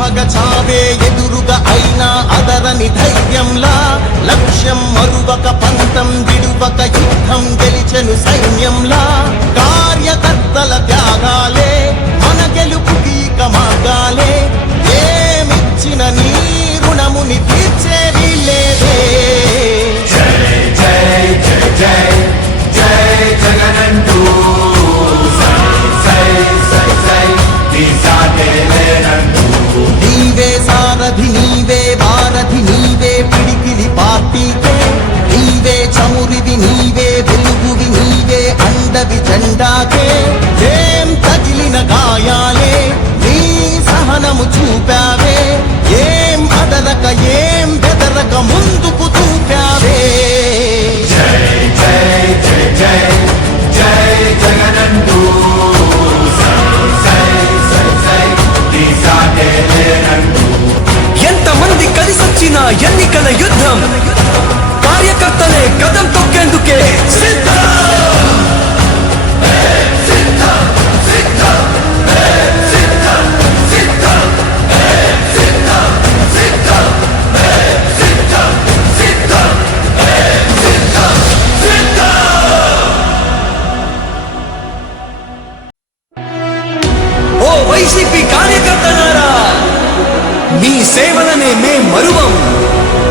భగ చావే ఎదురుగా అయినా అదరని ధైర్యంలా లక్ష్యం మరువక పంతం విడువక యుద్ధం గెలిచెను సైన్యంలా కార్యకర్తల త్యాగాలే మన గెలుపుకి మార్గాలే. ఏమిచ్చిన నీ రుణముని తీర్చేది లేదే. జగనంటూ సై సై సై సై ఎన్నికల యుద్ధం. కార్యకర్తలే కదం తొక్కేందుకే సిద్ధం. వైసీపీ కార్యకర్తలారా మీ సేవలనే మే మరువం.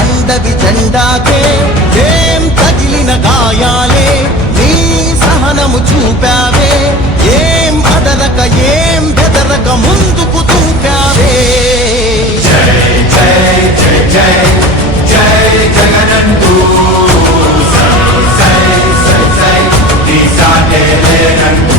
అండవి జెండాకే. ఏం తగిలిన గాయాలే నీ సహనము చూపావే. que